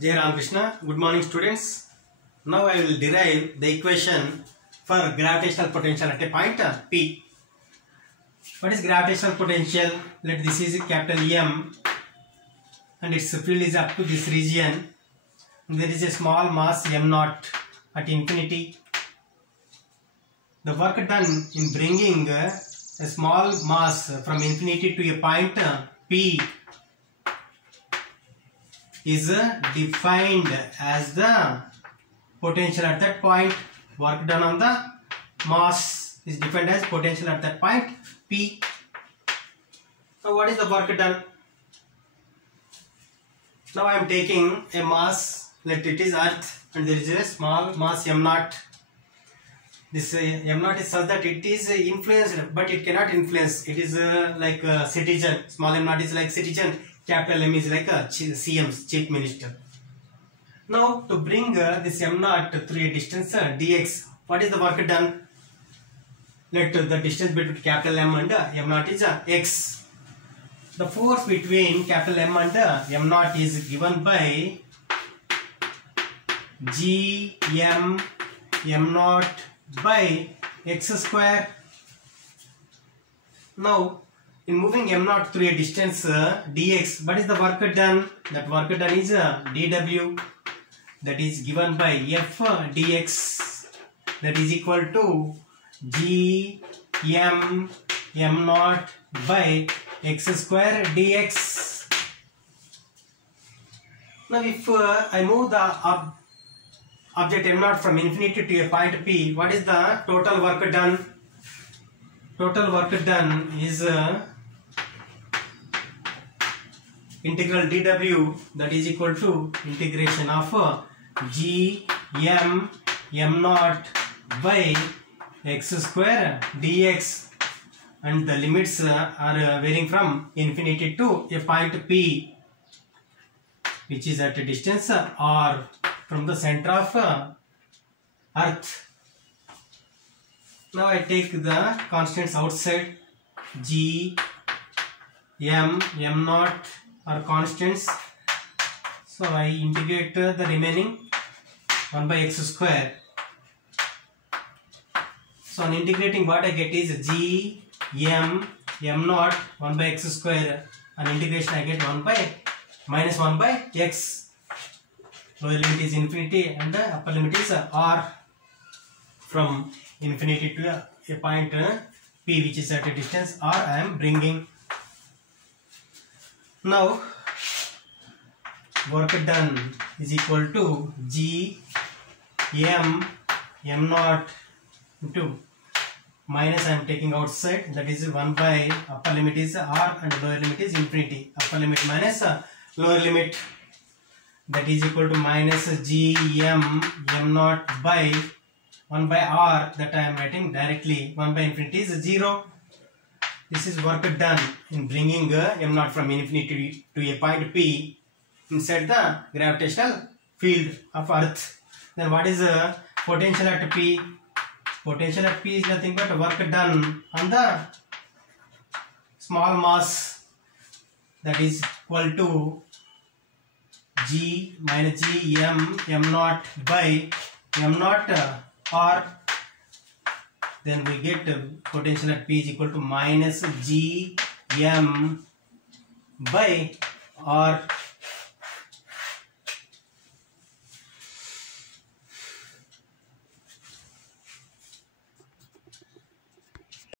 Jai Ram Krishna. Good morning, students. Now I will derive the equation for gravitational potential at a point P. What is gravitational potential? Let this is capital M and its field is up to this region. There is a small mass m0 at infinity. The work done in bringing a small mass from infinity to a point P is defined as the potential at that point. Work done on the mass is defined as potential at that point P. Now what is the work done? Now I am taking a mass, let it is Earth, and there is a small mass m0. This m0 is such that it is influenced, but it cannot influence. It is like a citizen. Small m0 is like citizen. Capital M is like a CM, Chief Minister. Now to bring this m0 through a distance dx, what is the work done? Let the distance between capital M and m0 is x. The force between capital M and m0 is given by Gm m0 by x square. Now in moving m0 through a distance dx, what is the work done? That work done is dw, that is given by f dx, that is equal to Gm m0 by x square dx. Now if I move the object m0 from infinity to a point P, what is the total work done? Total work done is integral dw, that is equal to integration of Gm m0 by x square dx, and the limits are varying from infinity to a point P, which is at a distance r from the center of Earth. Now I take the constants outside. G, M, m0 are constants. So I integrate the remaining 1 by x square. So on integrating, what I get is G, M, m0 1 by x square. On integration I get 1 by minus 1 by x. Lower limit is infinity and the upper limit is r from infinity to a point P, which is at a distance r I am bringing. Now work done is equal to G M m0 into minus I am taking outside, that is 1 by upper limit is r and lower limit is infinity. Upper limit minus lower limit, that is equal to minus G M m0 by 1 by r, that I am writing directly. 1 by infinity is 0. This is work done in bringing m0 from infinity to a point P inside the gravitational field of Earth. Then what is potential at P? Potential at P is nothing but work done on the small mass, that is equal to G minus G M m0 by m0 r. Then we get potential at P is equal to minus G M by r.